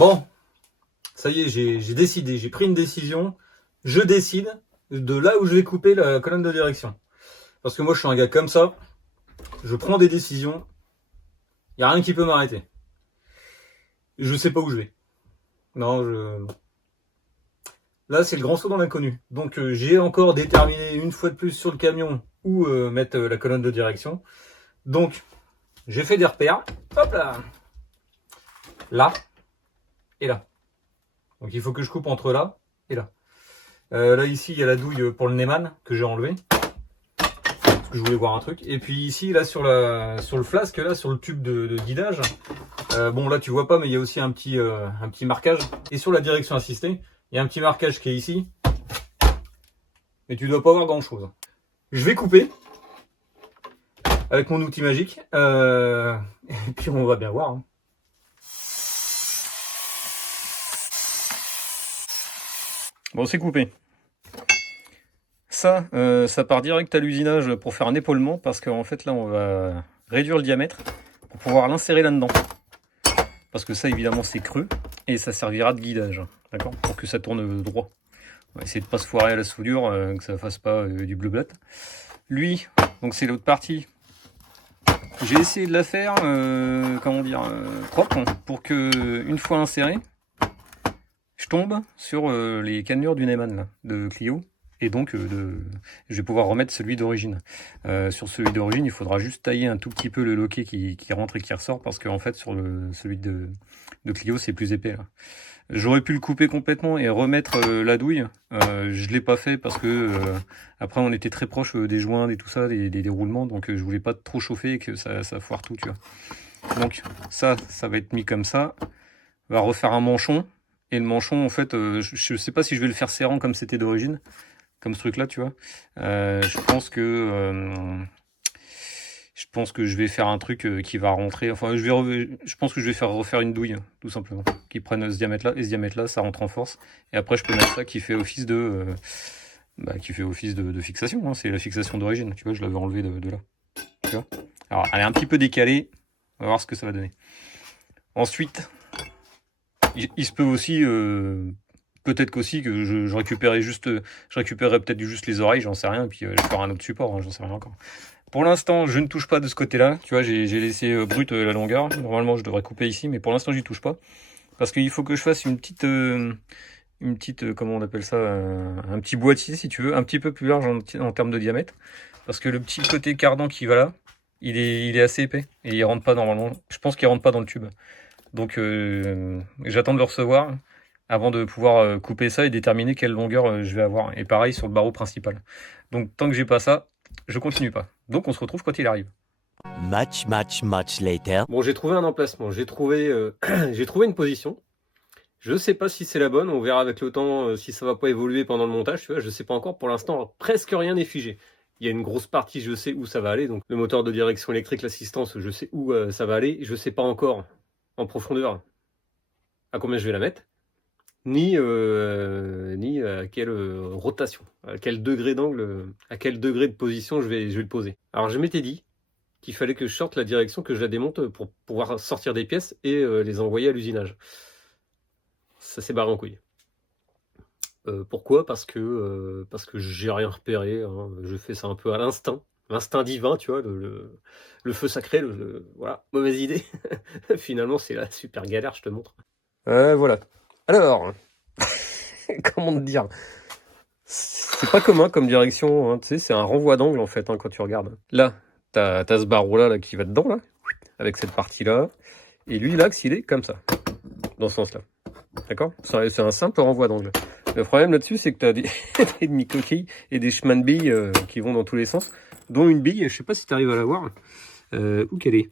Bon, ça y est, j'ai décidé, j'ai pris une décision. Je décide de là où je vais couper la colonne de direction. Parce que moi, je suis un gars comme ça. Je prends des décisions. Il n'y a rien qui peut m'arrêter. Je sais pas où je vais. Non, Là, c'est le grand saut dans l'inconnu. Donc, j'ai encore déterminé une fois de plus sur le camion où mettre la colonne de direction. Donc, j'ai fait des repères. Hop là. Là et là. Donc, il faut que je coupe entre là et là. Là, ici, il y a la douille pour le Neyman que j'ai enlevé. Parce que je voulais voir un truc. Et puis ici, là, sur le flasque, là, sur le tube de guidage. Bon, là, tu vois pas, mais il y a aussi un petit marquage. Et sur la direction assistée, il y a un petit marquage qui est ici. Mais tu dois pas voir grand chose. Je vais couper. Avec mon outil magique. Et puis, on va bien voir. Hein. Bon, c'est coupé. Ça part direct à l'usinage pour faire un épaulement. Parce qu'en fait, là, on va réduire le diamètre pour pouvoir l'insérer là-dedans. Parce que ça, évidemment, c'est creux. Et ça servira de guidage. D'accord, pour que ça tourne droit. On va essayer de pas se foirer à la soudure, que ça fasse pas du bleu-blat. Lui, donc c'est l'autre partie. J'ai essayé de la faire, propre, pour que, une fois insérée, je tombe sur les cannelures du Neyman là, de Clio. Et donc, je vais pouvoir remettre celui d'origine. Sur celui d'origine, il faudra juste tailler un tout petit peu le loquet qui rentre et qui ressort, parce qu'en fait, sur celui de Clio, c'est plus épais là. J'aurais pu le couper complètement et remettre la douille. Je l'ai pas fait parce que après on était très proche des joints et tout ça, des roulements, donc je voulais pas trop chauffer et que ça foire tout, tu vois. Donc ça va être mis comme ça. On va refaire un manchon. Et le manchon, en fait, je sais pas si je vais le faire serrant comme c'était d'origine, comme ce truc-là, tu vois. Je pense que je vais faire un truc qui va rentrer. Enfin, je pense que je vais faire refaire une douille, tout simplement, qui prenne ce diamètre-là et ce diamètre-là, ça rentre en force. Et après, je peux mettre ça qui fait office de fixation. Hein. C'est la fixation d'origine. Tu vois, je l'avais enlevé de là. Tu vois. Alors, elle est un petit peu décalée. On va voir ce que ça va donner. Ensuite, il se peut aussi, peut-être qu'aussi que je récupérerai peut-être juste les oreilles, j'en sais rien. Et puis je ferai un autre support, hein, j'en sais rien encore. Pour l'instant, je ne touche pas de ce côté-là. Tu vois, j'ai laissé brute la longueur. Normalement, je devrais couper ici, mais pour l'instant, j'y touche pas. Parce qu'il faut que je fasse une petite, comment on appelle ça, un petit boîtier, si tu veux, un petit peu plus large en termes de diamètre. Parce que le petit côté cardan qui va là, il est assez épais. Et il rentre pas normalement. Je pense qu'il rentre pas dans le tube. Donc, j'attends de le recevoir avant de pouvoir couper ça et déterminer quelle longueur je vais avoir. Et pareil sur le barreau principal. Donc, tant que j'ai pas ça, je continue pas. Donc on se retrouve quand il arrive. Much later. Bon, j'ai trouvé un emplacement, j'ai trouvé une position. Je sais pas si c'est la bonne, on verra avec le temps si ça va pas évoluer pendant le montage, tu vois, je sais pas encore, pour l'instant presque rien n'est figé. Il y a une grosse partie, je sais où ça va aller, donc le moteur de direction électrique, l'assistance, je sais où ça va aller, je sais pas encore en profondeur à combien je vais la mettre, ni à quelle rotation, à quel degré d'angle, à quel degré de position je vais le poser. Alors je m'étais dit qu'il fallait que je sorte la direction, que je la démonte pour pouvoir sortir des pièces et les envoyer à l'usinage. Ça s'est barré en couille. Pourquoi ? Parce que j'ai rien repéré, hein. Je fais ça un peu à l'instinct divin, tu vois, le feu sacré, voilà, mauvaise idée. Finalement, c'est la super galère, je te montre. Voilà. Alors, comment te dire ? C'est pas commun comme direction, hein, tu sais, c'est un renvoi d'angle en fait, hein, quand tu regardes. Là, t'as ce barreau là qui va dedans, là, avec cette partie-là. Et lui, l'axe, il est comme ça, dans ce sens-là. D'accord ? C'est un simple renvoi d'angle. Le problème là-dessus, c'est que t'as des demi-coquilles et des chemins de billes qui vont dans tous les sens, dont une bille, je sais pas si tu arrives à la voir, où qu'elle est.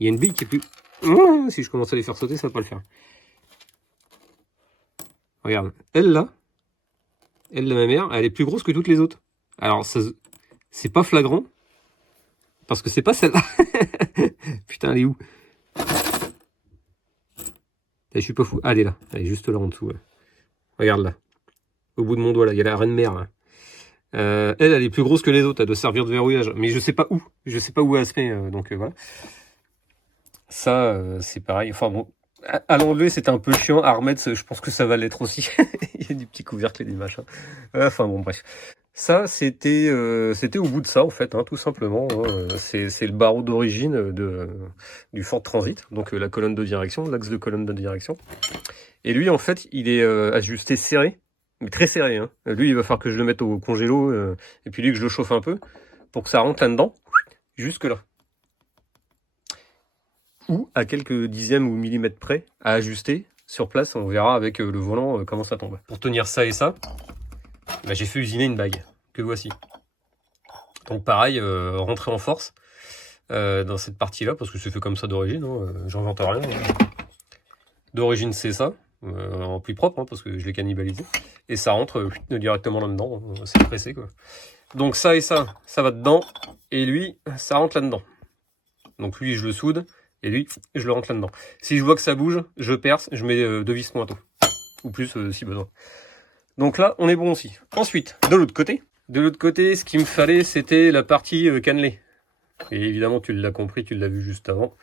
Il y a une bille qui est plus... si je commence à les faire sauter, ça va pas le faire. Regarde, elle là, elle de ma mère, elle est plus grosse que toutes les autres. Alors, c'est pas flagrant, parce que c'est pas celle-là. Putain, elle est où ? Je suis pas fou. Ah, elle est là. Elle est juste là en dessous. Ouais. Regarde là. Au bout de mon doigt, là. Il y a la reine mère, là. Elle est plus grosse que les autres. Elle doit servir de verrouillage. Mais je sais pas où. Je sais pas où elle se met. Donc, voilà. Ça, c'est pareil. Enfin, bon. À l'enlever, c'était un peu chiant. À remettre, je pense que ça va l'être aussi. Il y a du petit couvercle et du machin. Enfin bon, bref. Ça, c'était au bout de ça, en fait, hein, tout simplement. Hein. C'est le barreau d'origine du Ford Transit, donc la colonne de direction, l'axe de colonne de direction. Et lui, en fait, il est ajusté serré, mais très serré. Hein. Lui, il va falloir que je le mette au congélo, et puis lui, que je le chauffe un peu, pour que ça rentre là-dedans, jusque là. Ou à quelques dixièmes ou millimètres près, à ajuster sur place. On verra avec le volant comment ça tombe. Pour tenir ça et ça, bah, j'ai fait usiner une bague, que voici. Donc pareil, rentrer en force dans cette partie-là, parce que c'est fait comme ça d'origine, hein, j'invente rien. D'origine c'est ça, en plus propre, hein, parce que je l'ai cannibalisé. Et ça rentre directement là-dedans, c'est pressé quoi. Donc ça et ça va dedans, et lui, ça rentre là-dedans. Donc lui, je le soude, et lui, je le rentre là-dedans. Si je vois que ça bouge, je perce, je mets 2 vis pointeaux. Ou plus si besoin. Donc là, on est bon aussi. Ensuite, de l'autre côté, ce qu'il me fallait, c'était la partie cannelée. Et évidemment, tu l'as compris, tu l'as vu juste avant.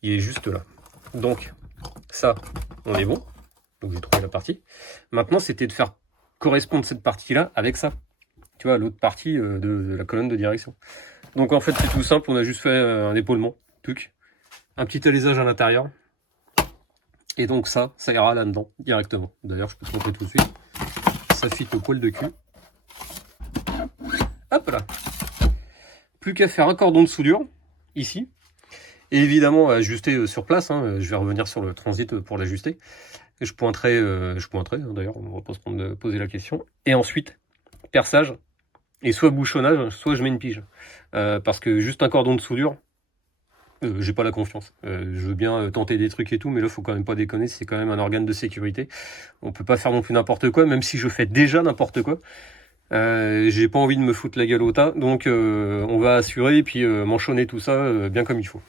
Il est juste là. Donc, ça, on est bon. Donc j'ai trouvé la partie. Maintenant, c'était de faire correspondre cette partie-là avec ça. Tu vois, l'autre partie de la colonne de direction. Donc en fait, c'est tout simple. On a juste fait un épaulement. Tuc. Un petit alésage à l'intérieur. Et donc ça ira là-dedans, directement. D'ailleurs, je peux te montrer tout de suite. Ça fit au poil de cul. Hop là. Plus qu'à faire un cordon de soudure, ici. Et évidemment, ajuster sur place. Hein. Je vais revenir sur le transit pour l'ajuster. Je pointerai, hein, d'ailleurs, on va pas se poser la question. Et ensuite, perçage. Et soit bouchonnage, soit je mets une pige. Parce que juste un cordon de soudure, j'ai pas la confiance. Je veux bien tenter des trucs et tout, mais là, faut quand même pas déconner. C'est quand même un organe de sécurité. On peut pas faire non plus n'importe quoi, même si je fais déjà n'importe quoi. J'ai pas envie de me foutre la gueule au tas, donc on va assurer et puis manchonner tout ça bien comme il faut.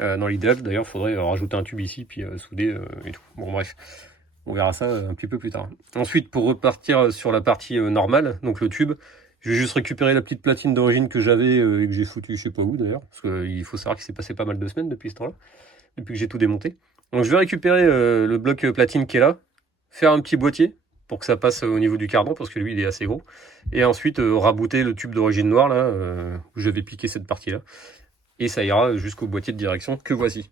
Dans l'idéal, d'ailleurs, il faudrait rajouter un tube ici, puis souder et tout. Bon, bref, on verra ça un petit peu plus tard. Ensuite, pour repartir sur la partie normale, donc le tube, je vais juste récupérer la petite platine d'origine que j'avais et que j'ai foutu je sais pas où d'ailleurs, parce qu'il faut savoir qu'il s'est passé pas mal de semaines depuis ce temps-là, depuis que j'ai tout démonté. Donc je vais récupérer le bloc platine qui est là, faire un petit boîtier, pour que ça passe au niveau du cardan, parce que lui, il est assez gros. Et ensuite, rabooter le tube d'origine noire, là, où j'avais piqué cette partie-là. Et ça ira jusqu'au boîtier de direction que voici.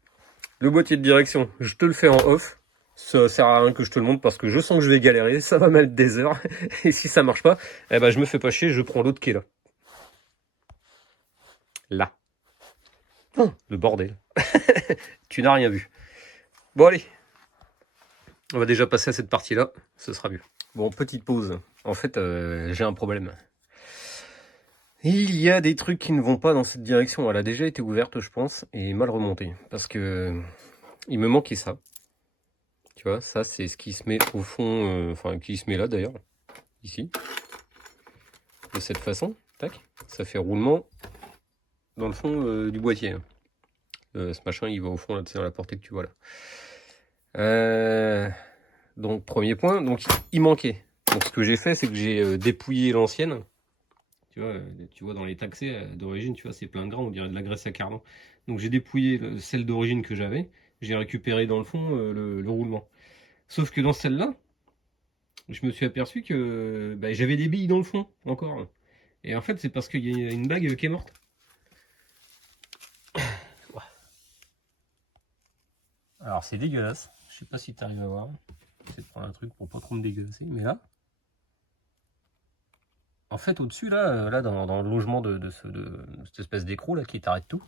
Le boîtier de direction, je te le fais en off. Ça sert à rien que je te le montre parce que je sens que je vais galérer, ça va mettre des heures. Et si ça marche pas, eh ben je me fais pas chier, je prends l'autre qui est là. Là. Oh, le bordel. Tu n'as rien vu. Bon allez. On va déjà passer à cette partie-là, ce sera mieux. Bon, petite pause. En fait, j'ai un problème. Il y a des trucs qui ne vont pas dans cette direction. Elle a déjà été ouverte, je pense, et mal remontée. Parce que il me manquait ça. Tu vois, ça, c'est ce qui se met au fond, enfin, qui se met là, d'ailleurs. Ici. De cette façon. Tac. Ça fait roulement dans le fond du boîtier. Ce machin, il va au fond, là, c'est dans la portée que tu vois là. Donc, premier point. Donc, il manquait. Donc, ce que j'ai fait, c'est que j'ai dépouillé l'ancienne. Tu vois, dans les taxés d'origine, tu vois, c'est plein de gras, on dirait de la graisse à cardan. Donc j'ai dépouillé celle d'origine que j'avais, j'ai récupéré dans le fond le roulement. Sauf que dans celle-là, je me suis aperçu que bah, j'avais des billes dans le fond, encore. Et en fait, c'est parce qu'il y a une bague qui est morte. Alors c'est dégueulasse, je sais pas si tu arrives à voir. J'essaie de prendre un truc pour pas trop me dégueulasser, mais là, en fait, au-dessus, là dans le logement de cette espèce d'écrou là qui t'arrête tout,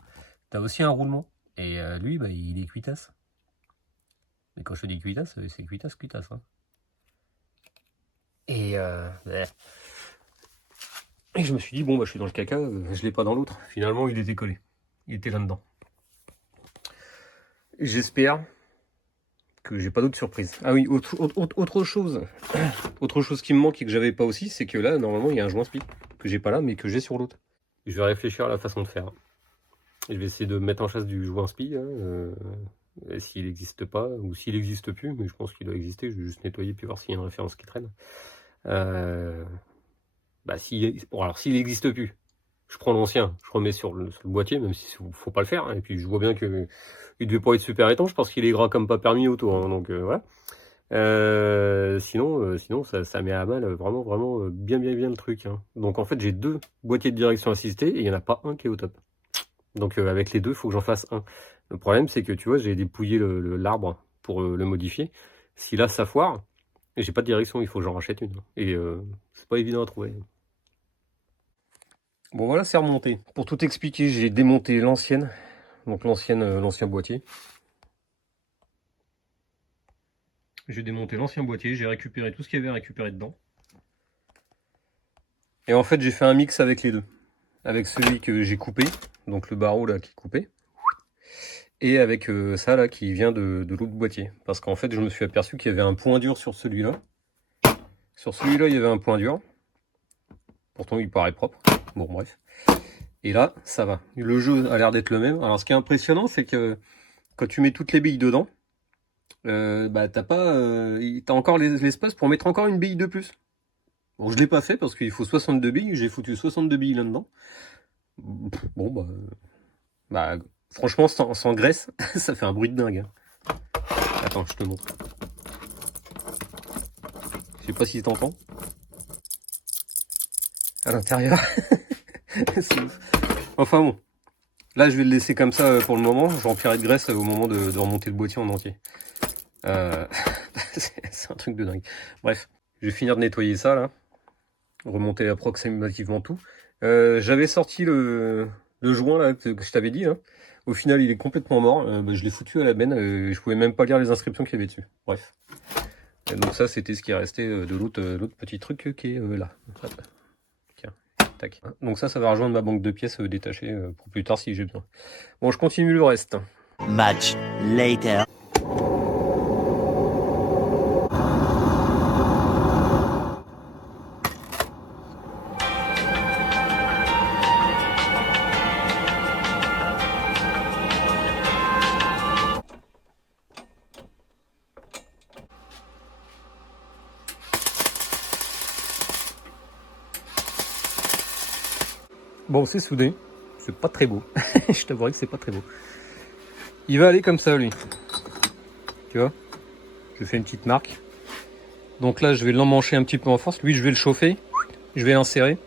t'as aussi un roulement. Et lui, bah, il est cuitasse. Mais quand je te dis cuitasse, c'est cuitasse. Hein. Et, et je me suis dit, bon, bah, je suis dans le caca, je l'ai pas dans l'autre. Finalement, il était collé. Il était là-dedans. J'espère que j'ai pas d'autres surprises. Ah oui, autre chose. Autre chose qui me manque et que j'avais pas aussi, c'est que là, normalement, il y a un joint spi que j'ai pas là, mais que j'ai sur l'autre. Je vais réfléchir à la façon de faire. Je vais essayer de mettre en chasse du joint spi, hein, s'il n'existe pas, ou s'il n'existe plus, mais je pense qu'il doit exister, je vais juste nettoyer puis voir s'il y a une référence qui traîne. Bah, bon, alors s'il n'existe plus, je prends l'ancien, je remets sur le boîtier, même si faut pas le faire. Hein. Et puis je vois bien que il devait pas être super étanche parce qu'il est gras comme pas permis autour. Hein, donc voilà. Sinon ça met à mal vraiment bien le truc. Hein. Donc en fait j'ai 2 boîtiers de direction assistée et il y en a pas un qui est au top. Donc avec les 2, il faut que j'en fasse un. Le problème c'est que tu vois, j'ai dépouillé l'arbre pour le modifier. Si là ça foire, j'ai pas de direction, il faut que j'en rachète une. Et c'est pas évident à trouver. Bon voilà, c'est remonté. Pour tout expliquer, j'ai démonté l'ancienne, donc l'ancien boîtier. J'ai démonté l'ancien boîtier, j'ai récupéré tout ce qu'il y avait à récupérer dedans. Et en fait, j'ai fait un mix avec les deux. Avec celui que j'ai coupé, donc le barreau là qui est coupé, et avec ça là qui vient de l'autre boîtier. Parce qu'en fait, je me suis aperçu qu'il y avait un point dur sur celui-là. Sur celui-là, il y avait un point dur. Pourtant, il paraît propre. Bon, bref. Et là, ça va. Le jeu a l'air d'être le même. Alors, ce qui est impressionnant, c'est que quand tu mets toutes les billes dedans, t'as encore l'espace pour mettre encore une bille de plus. Bon, je l'ai pas fait parce qu'il faut 62 billes. J'ai foutu 62 billes là-dedans. Bon, franchement, sans graisse, ça fait un bruit de dingue. Hein. Attends, je te montre. Je sais pas si t'entends. À l'intérieur. C'est ouf. Enfin bon. Là, je vais le laisser comme ça pour le moment. Je remplirai de graisse au moment de remonter le boîtier en entier. C'est un truc de dingue. Bref, je vais finir de nettoyer ça là. Remonter approximativement tout. J'avais sorti le joint là que je t'avais dit. Là. Au final, il est complètement mort. Je l'ai foutu à la benne. Je pouvais même pas lire les inscriptions qu'il y avait dessus. Bref. Et donc ça, c'était ce qui est resté de l'autre petit truc qui est là. Hop. Tiens, tac. Donc ça va rejoindre ma banque de pièces détachée pour plus tard si j'ai besoin. Bon, je continue le reste. Much later. Bon, c'est soudé. C'est pas très beau. Je t'avouerai que c'est pas très beau. Il va aller comme ça, lui. Tu vois? Je fais une petite marque. Donc là, je vais l'emmancher un petit peu en force. Lui, je vais le chauffer. Je vais l'insérer.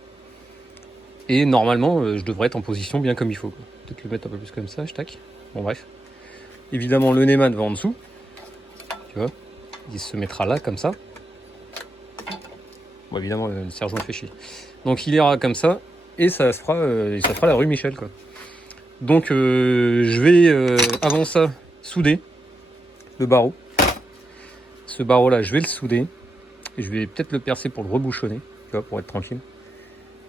Et normalement, je devrais être en position bien comme il faut. Peut-être le mettre un peu plus comme ça, je tac. Bon, bref. Évidemment, le Neyman va en dessous. Tu vois? Il se mettra là, comme ça. Bon, évidemment, le sergent fait chier. Donc, il ira comme ça. Et ça fera la rue Michel, quoi. Donc, je vais, avant ça, souder le barreau. Ce barreau-là, je vais le souder. Et je vais peut-être le percer pour le rebouchonner, tu vois, pour être tranquille.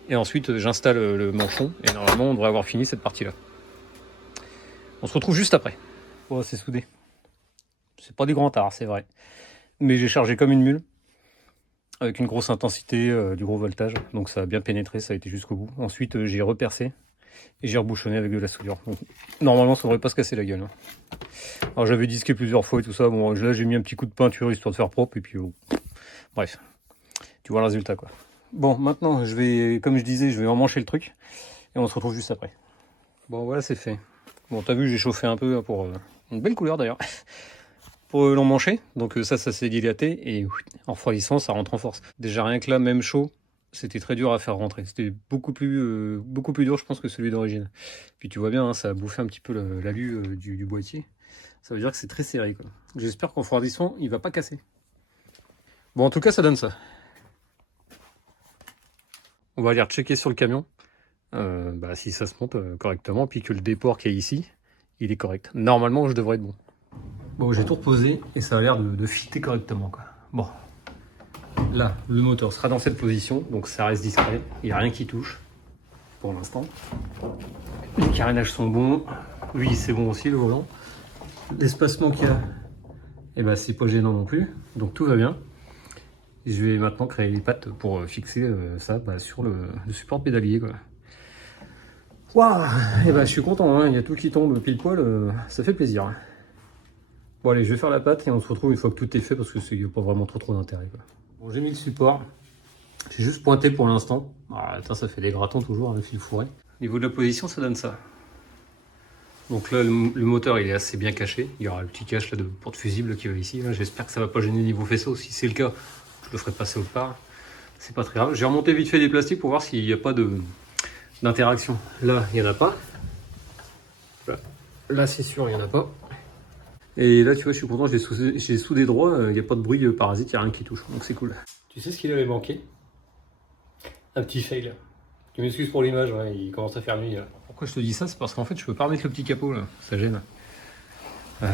Et ensuite, j'installe le manchon. Et normalement, on devrait avoir fini cette partie-là. On se retrouve juste après. Oh, c'est soudé. C'est pas du grand art, c'est vrai. Mais j'ai chargé comme une mule. Avec une grosse intensité, du gros voltage. Donc ça a bien pénétré, ça a été jusqu'au bout. Ensuite, j'ai repercé. Et j'ai rebouchonné avec de la soudure. Donc, normalement, ça devrait pas se casser la gueule. Hein. Alors j'avais disqué plusieurs fois et tout ça. Bon, là, j'ai mis un petit coup de peinture histoire de faire propre. Et puis, bref. Tu vois le résultat, quoi. Bon, maintenant, comme je disais, je vais emmancher le truc. Et on se retrouve juste après. Bon, voilà, c'est fait. Bon, t'as vu, j'ai chauffé un peu pour une belle couleur d'ailleurs. Pour l'emmancher. Donc ça s'est dilaté. Et en refroidissant, ça rentre en force. Déjà, rien que là, même chaud, c'était très dur à faire rentrer. C'était beaucoup plus dur, je pense, que celui d'origine. Puis tu vois bien, hein, ça a bouffé un petit peu l'alu du boîtier. Ça veut dire que c'est très serré, quoi. J'espère qu'en refroidissant, il va pas casser. Bon, en tout cas, ça donne ça. On va aller rechecker sur le camion. Si ça se monte correctement, puis que le déport qui est ici, il est correct. Normalement, je devrais être bon. Bon, j'ai tout reposé et ça a l'air de fitter correctement, quoi. Bon, là, le moteur sera dans cette position, donc ça reste discret. Il n'y a rien qui touche pour l'instant. Les carénages sont bons. Lui, c'est bon aussi, le volant. L'espacement qu'il y a, c'est pas gênant non plus, donc tout va bien. Et je vais maintenant créer les pattes pour fixer ça sur le support pédalier, quoi. Waouh! Je suis content, hein. Il y a tout qui tombe pile poil, ça fait plaisir. Bon allez, je vais faire la pâte et on se retrouve une fois que tout est fait parce que il n'y a pas vraiment trop d'intérêt. Bon, j'ai mis le support. J'ai juste pointé pour l'instant. Ah, attends, ça fait des gratons toujours avec le fil fourré. niveau de la position, ça donne ça. Donc là, le moteur, il est assez bien caché. Il y aura le petit cache là de porte fusible qui va ici. J'espère que ça va pas gêner niveau faisceau. Si c'est le cas, je le ferai passer autre part. C'est pas très grave. J'ai remonté vite fait des plastiques pour voir s'il n'y a pas d'interaction. Là, il n'y en a pas. Là, c'est sûr, il n'y en a pas. Et là, tu vois, je suis content, j'ai soudé droit. Il n'y a pas de bruit parasite, il n'y a rien qui touche. Donc c'est cool. Tu sais ce qu'il avait manqué? Un petit fail. Tu m'excuses pour l'image, ouais, il commence à faire nuit là. Pourquoi je te dis ça? C'est parce qu'en fait je peux pas remettre le petit capot là, ça gêne. Par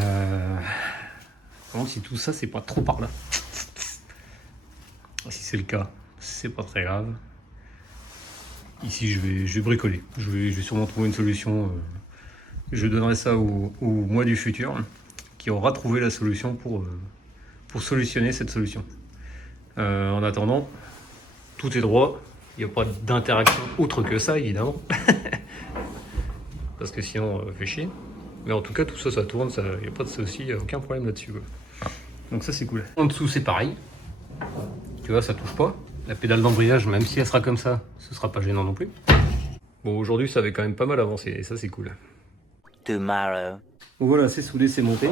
si tout ça c'est pas trop par là. Si c'est le cas, c'est pas très grave. Ici je vais bricoler. Je vais sûrement trouver une solution. Je donnerai ça au mois du futur qui aura trouvé la solution pour solutionner cette solution. En attendant, tout est droit. Il n'y a pas d'interaction autre que ça, évidemment. Parce que sinon, fait chier. Mais en tout cas, tout ça, ça tourne. Il n'y a pas de souci, il n'y a aucun problème là-dessus. Donc ça, c'est cool. En dessous, c'est pareil. Tu vois, ça touche pas. La pédale d'embrayage, même si elle sera comme ça, ce sera pas gênant non plus. Bon, aujourd'hui, ça avait quand même pas mal avancé. Et ça, c'est cool. Tomorrow. Voilà, c'est soudé, c'est monté.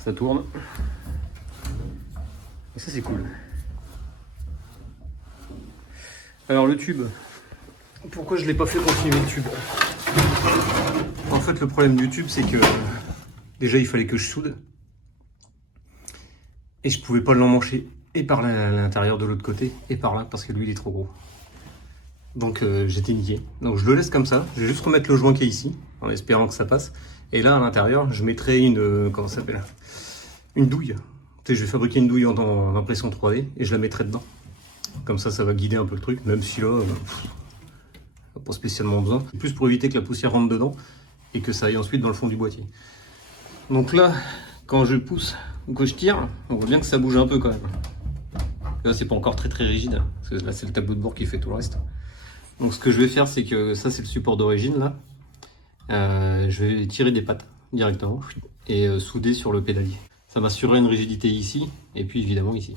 Ça tourne. Et ça, c'est cool. Alors le tube, pourquoi je ne l'ai pas fait continuer le tube? En fait le problème du tube c'est que déjà il fallait que je soude et je pouvais pas l'emmancher et par l'intérieur de l'autre côté et par là parce que lui il est trop gros. Donc j'étais niqué. Donc je le laisse comme ça, je vais juste remettre le joint qui est ici en espérant que ça passe. Et là à l'intérieur je mettrai une, comment ça s'appelle, une douille. Tu sais, je vais fabriquer une douille en impression 3D et je la mettrai dedans. Comme ça va guider un peu le truc, même si là, pas spécialement besoin. C'est plus pour éviter que la poussière rentre dedans et que ça aille ensuite dans le fond du boîtier. Donc là, quand je pousse ou que je tire, on voit bien que ça bouge un peu quand même. Là, c'est pas encore très rigide, parce que là, c'est le tableau de bord qui fait tout le reste. Donc ce que je vais faire, c'est que ça, c'est le support d'origine, là. Je vais tirer des pattes directement et souder sur le pédalier. Ça m'assurera une rigidité ici, et puis évidemment ici.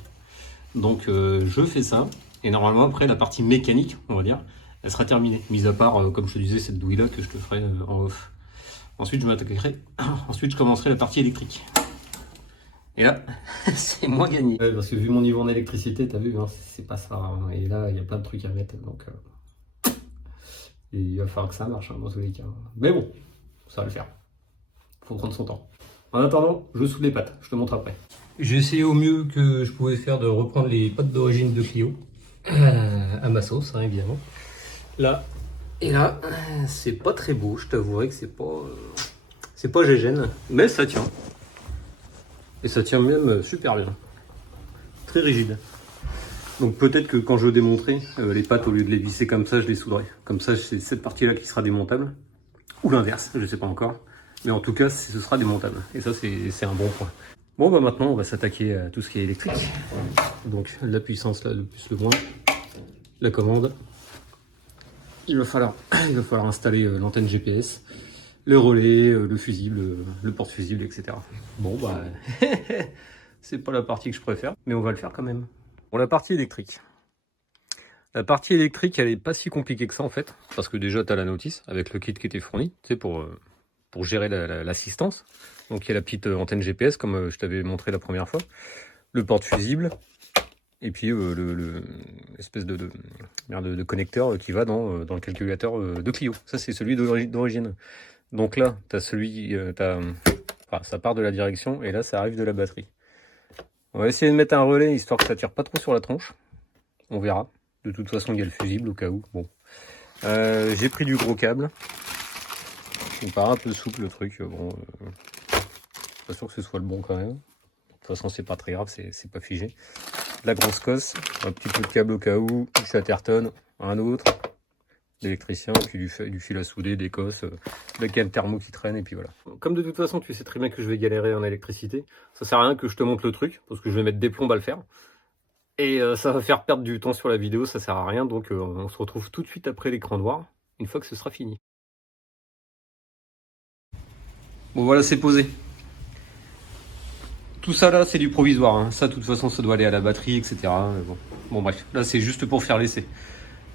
Donc je fais ça, et normalement après la partie mécanique, on va dire, elle sera terminée. Mis à part, comme je te disais, cette douille là que je te ferai en off. Ensuite je m'attaquerai, ensuite je commencerai la partie électrique. Et là, c'est moins gagné. Ouais, parce que vu mon niveau en électricité, t'as vu, hein, c'est pas ça. Hein. Et là, il y a plein de trucs à mettre, donc il va falloir que ça marche hein, dans tous les cas. Mais bon, ça va le faire. Faut prendre son temps. En attendant, je soude les pattes, je te montre après. J'ai essayé au mieux que je pouvais faire de reprendre les pattes d'origine de Clio, à ma sauce, hein, évidemment. Là, et là, c'est pas très beau, je t'avouerai que c'est pas gégène, mais ça tient. Et ça tient même super bien. Très rigide. Donc peut-être que quand je démonterai les pattes, au lieu de les visser comme ça, je les souderai. Comme ça, c'est cette partie-là qui sera démontable. Ou l'inverse, je sais pas encore. Mais en tout cas, ce sera démontable. Et ça, c'est un bon point. Bon, bah maintenant, on va s'attaquer à tout ce qui est électrique. Donc la puissance, là, le plus le moins. La commande. Il va falloir installer l'antenne GPS, le relais, le fusible, le porte-fusible, etc. Bon, bah, c'est pas la partie que je préfère, mais on va le faire quand même. Bon, la partie électrique. La partie électrique, elle est pas si compliquée que ça en fait, parce que déjà tu as la notice avec le kit qui était fourni, tu sais, pour gérer l'assistance. Donc il y a la petite antenne GPS comme je t'avais montré la première fois, le porte-fusible, et puis l'espèce de connecteur qui va dans le calculateur de Clio. Ça c'est celui d'origine. Donc là, tu as celui, ça part de la direction et là ça arrive de la batterie. On va essayer de mettre un relais histoire que ça tire pas trop sur la tronche. On verra. De toute façon, il y a le fusible au cas où. Bon, j'ai pris du gros câble. Il me paraît un peu souple le truc. Bon, pas sûr que ce soit le bon quand même. De toute façon, c'est pas très grave, c'est pas figé. De la grosse cosse, un petit peu de câble au cas où, du Chatterton, un autre, d'électricien, puis du fil à souder, des cosses, la canne thermo qui traîne, et puis voilà. Comme de toute façon, tu sais très bien que je vais galérer en électricité, ça sert à rien que je te montre le truc, parce que je vais mettre des plombes à le faire. Et ça va faire perdre du temps sur la vidéo, ça sert à rien, donc on se retrouve tout de suite après l'écran noir, une fois que ce sera fini. Bon voilà, c'est posé. Tout ça là, c'est du provisoire, hein. Ça de toute façon, ça doit aller à la batterie, etc. Bon bref, là c'est juste pour faire l'essai.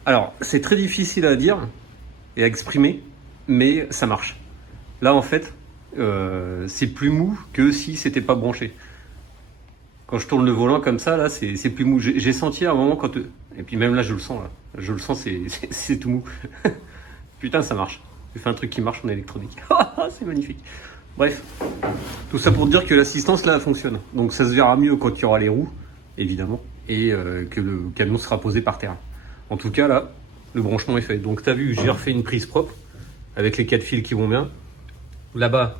Alors, c'est très difficile à dire et à exprimer, mais ça marche. Là, en fait, c'est plus mou que si c'était pas branché. Quand je tourne le volant comme ça, là, c'est plus mou. J'ai senti à un moment quand... Et puis même là, je le sens, là. Je le sens, c'est tout mou. Putain, ça marche. J'ai fait un truc qui marche en électronique. C'est magnifique. Bref, tout ça pour dire que l'assistance, là, elle fonctionne. Donc ça se verra mieux quand il y aura les roues, évidemment, et que le camion sera posé par terre. En tout cas, là, le branchement est fait. Donc t'as vu, j'ai refait une prise propre, avec les 4 fils qui vont bien. Là-bas,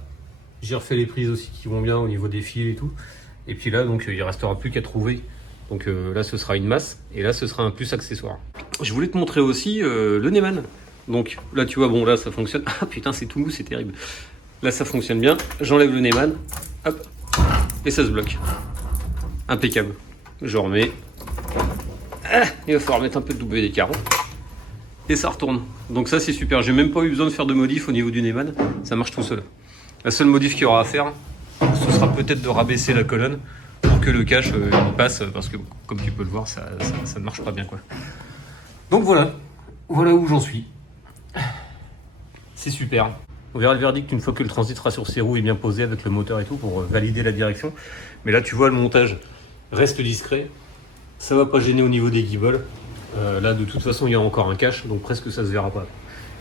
j'ai refait les prises aussi qui vont bien au niveau des fils et tout. Et puis là, donc il restera plus qu'à trouver. Donc là, ce sera une masse, et là, ce sera un plus accessoire. Je voulais te montrer aussi le Neyman. Donc là, tu vois, bon, là, ça fonctionne. Ah putain, c'est tout mou, c'est terrible. Là, ça fonctionne bien. J'enlève le Neyman, hop, et ça se bloque. Impeccable. Je remets. Ah, il va falloir mettre un peu de double des carreaux. Et ça retourne. Donc ça, c'est super. J'ai même pas eu besoin de faire de modif au niveau du Neyman. Ça marche tout seul. La seule modif qu'il y aura à faire, ce sera peut-être de rabaisser la colonne pour que le cache il passe, parce que comme tu peux le voir, ça ne marche pas bien, quoi. Donc voilà où j'en suis. C'est super. On verra le verdict une fois que le transit sera sur ses roues et bien posé avec le moteur et tout pour valider la direction. Mais là, tu vois, le montage reste discret. Ça va pas gêner au niveau des guibolles. Là, de toute façon, il y a encore un cache, donc presque ça se verra pas.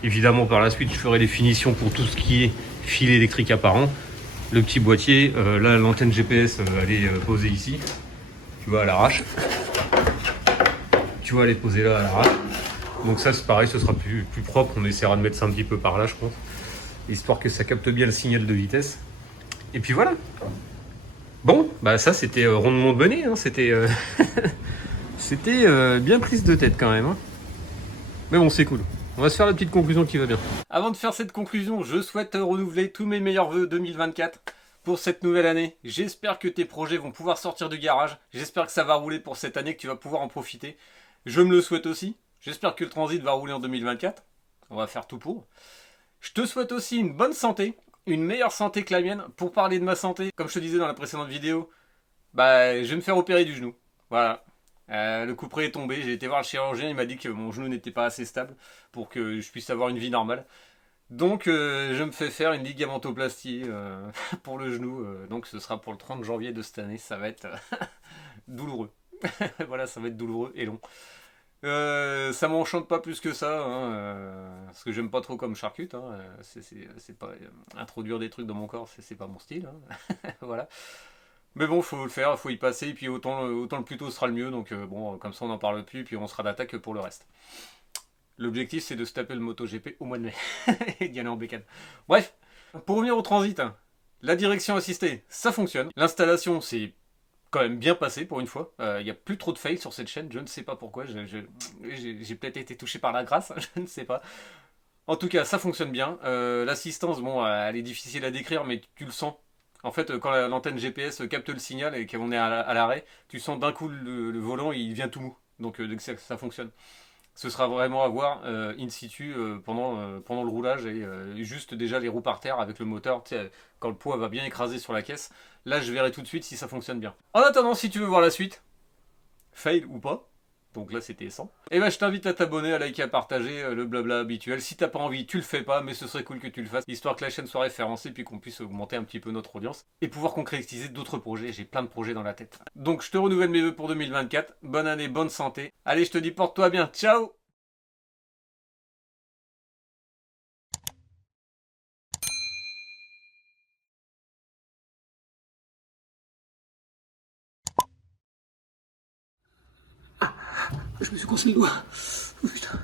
Évidemment, par la suite, je ferai les finitions pour tout ce qui est fil électrique apparent. Le petit boîtier, là, l'antenne GPS, elle est posée ici. Tu vois, à l'arrache. Tu vois, elle est posée là, à l'arrache. Donc ça, c'est pareil, ce sera plus propre. On essaiera de mettre ça un petit peu par là, je pense. Histoire que ça capte bien le signal de vitesse. Et puis voilà. Bon, bah ça, c'était rondement de bonnet. Hein. C'était c'était bien prise de tête quand même. Hein. Mais bon, c'est cool. On va se faire la petite conclusion qui va bien. Avant de faire cette conclusion, je souhaite renouveler tous mes meilleurs vœux 2024 pour cette nouvelle année. J'espère que tes projets vont pouvoir sortir du garage. J'espère que ça va rouler pour cette année, que tu vas pouvoir en profiter. Je me le souhaite aussi. J'espère que le transit va rouler en 2024. On va faire tout pour. Je te souhaite aussi une bonne santé, une meilleure santé que la mienne. Pour parler de ma santé, comme je te disais dans la précédente vidéo, bah, je vais me faire opérer du genou. Voilà. Le couperet est tombé, j'ai été voir le chirurgien, il m'a dit que mon genou n'était pas assez stable pour que je puisse avoir une vie normale. Donc je me fais faire une ligamentoplastie pour le genou. Donc ce sera pour le 30 janvier de cette année, ça va être douloureux. Voilà, ça va être douloureux et long. Ça m'enchante pas plus que ça, hein, parce que j'aime pas trop comme charcute. Hein, c'est pas introduire des trucs dans mon corps, c'est pas mon style. Hein, voilà. Mais bon, faut le faire, faut y passer, et puis autant le plus tôt sera le mieux. Donc bon, comme ça on n'en parle plus, puis on sera d'attaque pour le reste. L'objectif c'est de se taper le MotoGP au mois de mai et d'y aller en bécane. Bref, pour revenir au transit, hein, la direction assistée, ça fonctionne. L'installation, c'est quand même bien passé pour une fois. Il n'y a plus trop de fails sur cette chaîne, je ne sais pas pourquoi. J'ai peut-être été touché par la grâce, je ne sais pas. En tout cas, ça fonctionne bien. L'assistance, bon, elle est difficile à décrire, mais tu le sens. En fait, quand l'antenne GPS capte le signal et qu'on est à l'arrêt, tu sens d'un coup le volant, il devient tout mou. Donc ça fonctionne. Ce sera vraiment à voir in situ pendant le roulage et juste déjà les roues par terre avec le moteur, quand le poids va bien écraser sur la caisse. Là, je verrai tout de suite si ça fonctionne bien. En attendant, si tu veux voir la suite, fail ou pas, donc là c'était 100, et ben je t'invite à t'abonner, à liker, à partager le blabla habituel. Si t'as pas envie, tu le fais pas, mais ce serait cool que tu le fasses, histoire que la chaîne soit référencée, puis qu'on puisse augmenter un petit peu notre audience et pouvoir concrétiser d'autres projets. J'ai plein de projets dans la tête. Donc je te renouvelle mes vœux pour 2024. Bonne année, bonne santé. Allez, je te dis porte-toi bien. Ciao. Je me suis coincé le doigt. Oh putain.